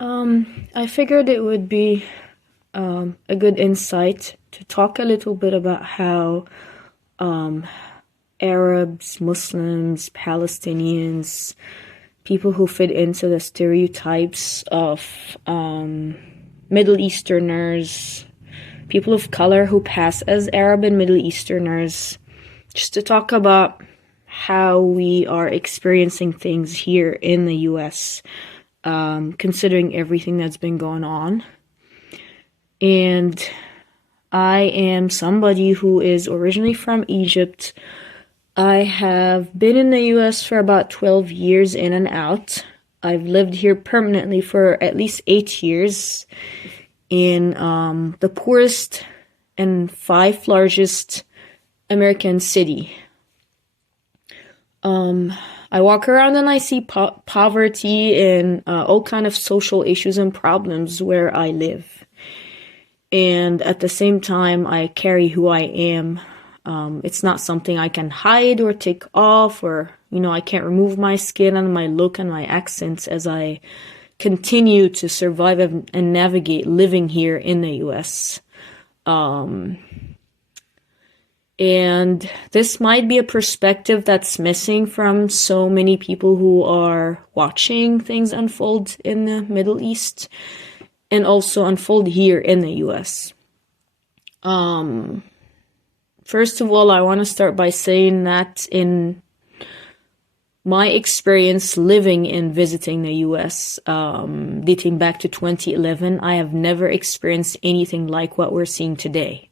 I figured it would be a good insight to talk a little bit about how um, Arabs, Muslims, Palestinians, people who fit into the stereotypes of Middle Easterners, people of color who pass as Arab and Middle Easterners, just to talk about how we are experiencing things here in the US, considering everything that's been going on. And I am somebody who is originally from Egypt. I have been in the US for about 12 years in and out. I've lived here permanently for at least 8 years in the poorest and 5th largest American city. I walk around and I see poverty and all kind of social issues and problems where I live. And at the same time, I carry who I am. It's not something I can hide or take off, or, I can't remove my skin and my look and my accents as I continue to survive and navigate living here in the US. And this might be a perspective that's missing from so many people who are watching things unfold in the Middle East and also unfold here in the US. First of all, I want to start by saying that in my experience living and visiting the US, dating back to 2011, I have never experienced anything like what we're seeing today.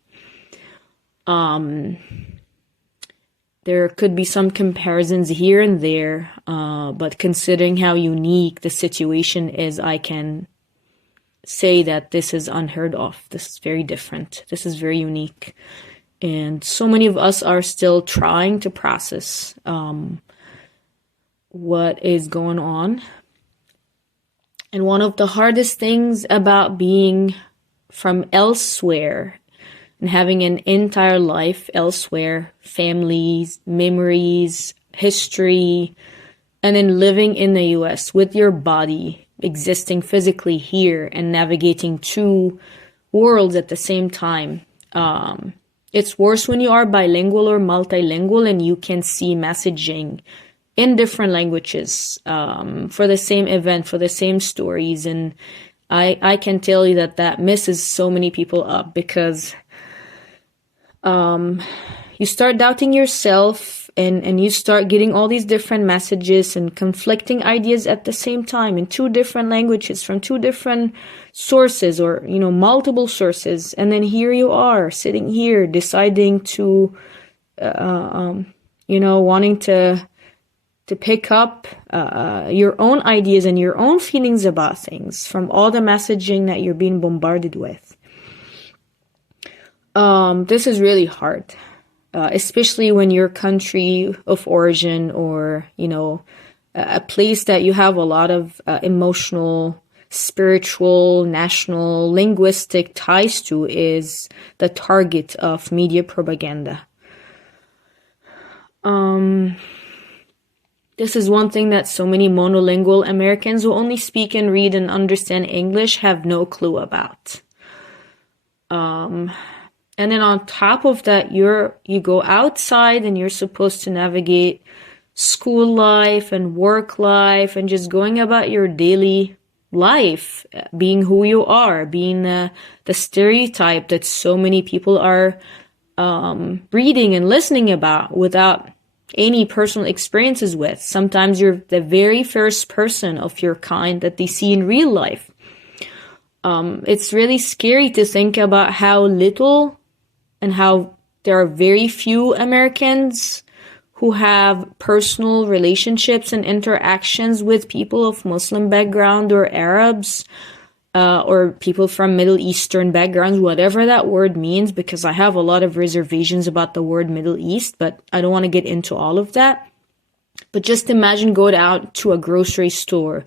There could be some comparisons here and there, but considering how unique the situation is, I can say that this is unheard of. This is very different. This is very unique. And so many of us are still trying to process what is going on. And one of the hardest things about being from elsewhere and having an entire life elsewhere, families, memories, history, and then living in the US with your body existing physically here and navigating two worlds at the same time. It's worse when you are bilingual or multilingual and you can see messaging in different languages for the same event, for the same stories. And I can tell you that messes so many people up because you start doubting yourself and you start getting all these different messages and conflicting ideas at the same time in two different languages from two different sources or, multiple sources. And then here you are sitting here deciding to, wanting to pick up your own ideas and your own feelings about things from all the messaging that you're being bombarded with. This is really hard. Especially when your country of origin or, a place that you have a lot of emotional, spiritual, national, linguistic ties to is the target of media propaganda. This is one thing that so many monolingual Americans who only speak and read and understand English have no clue about. And then on top of that, you go outside and you're supposed to navigate school life and work life and just going about your daily life, being who you are, being the stereotype that so many people are reading and listening about without any personal experiences with. Sometimes you're the very first person of your kind that they see in real life. It's really scary to think about how little and how there are very few Americans who have personal relationships and interactions with people of Muslim background or Arabs or people from Middle Eastern backgrounds, whatever that word means, because I have a lot of reservations about the word Middle East, but I don't want to get into all of that. But just imagine going out to a grocery store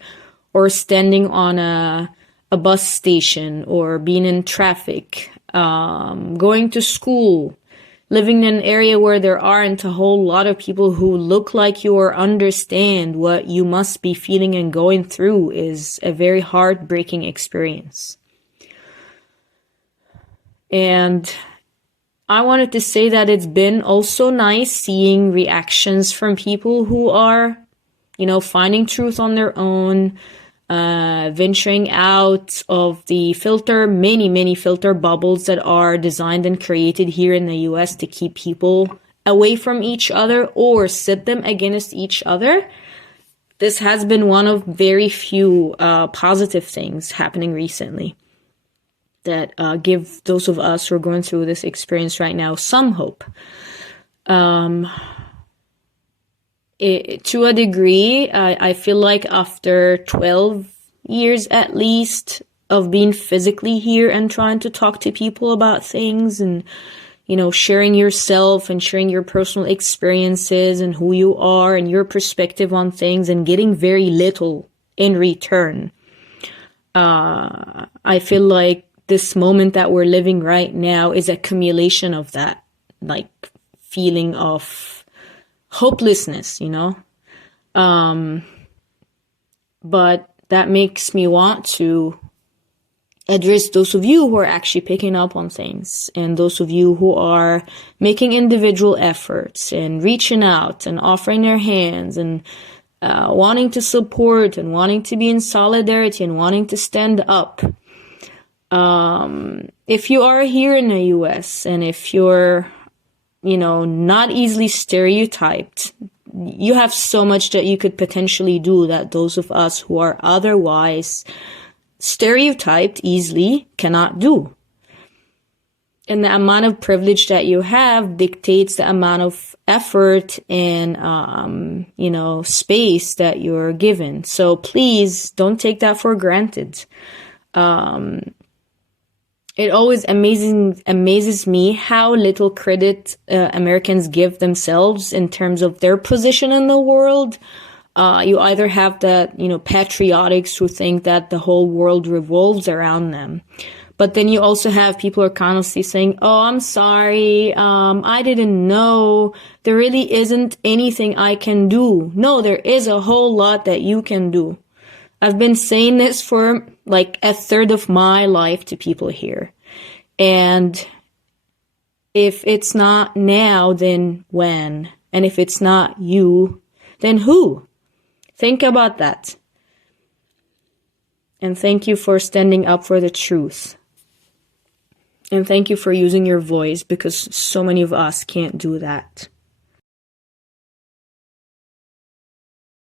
or standing on a bus station or being in traffic, going to school, living in an area where there aren't a whole lot of people who look like you or understand what you must be feeling and going through is a very heartbreaking experience. And I wanted to say that it's been also nice seeing reactions from people who are, finding truth on their own, venturing out of the many filter bubbles that are designed and created here in the US to keep people away from each other or set them against each other. This has been one of very few positive things happening recently that give those of us who are going through this experience right now some hope. To a degree, I feel like after 12 years at least of being physically here and trying to talk to people about things and, sharing yourself and sharing your personal experiences and who you are and your perspective on things and getting very little in return. I feel like this moment that we're living right now is a accumulation of that, like, feeling of hopelessness, but that makes me want to address those of you who are actually picking up on things and those of you who are making individual efforts and reaching out and offering their hands and wanting to support and wanting to be in solidarity and wanting to stand up. If you are here in the US and if you're not easily stereotyped, you have so much that you could potentially do that those of us who are otherwise stereotyped easily cannot do. And the amount of privilege that you have dictates the amount of effort and, space that you're given. So please don't take that for granted. It always amazes me how little credit Americans give themselves in terms of their position in the world. You either have that, patriotics who think that the whole world revolves around them. But then you also have people who are constantly saying, oh, I'm sorry, I didn't know. There really isn't anything I can do. No, there is a whole lot that you can do. I've been saying this for like a third of my life to people here. And if it's not now, then when? And if it's not you, then who? Think about that. And thank you for standing up for the truth. And thank you for using your voice because so many of us can't do that.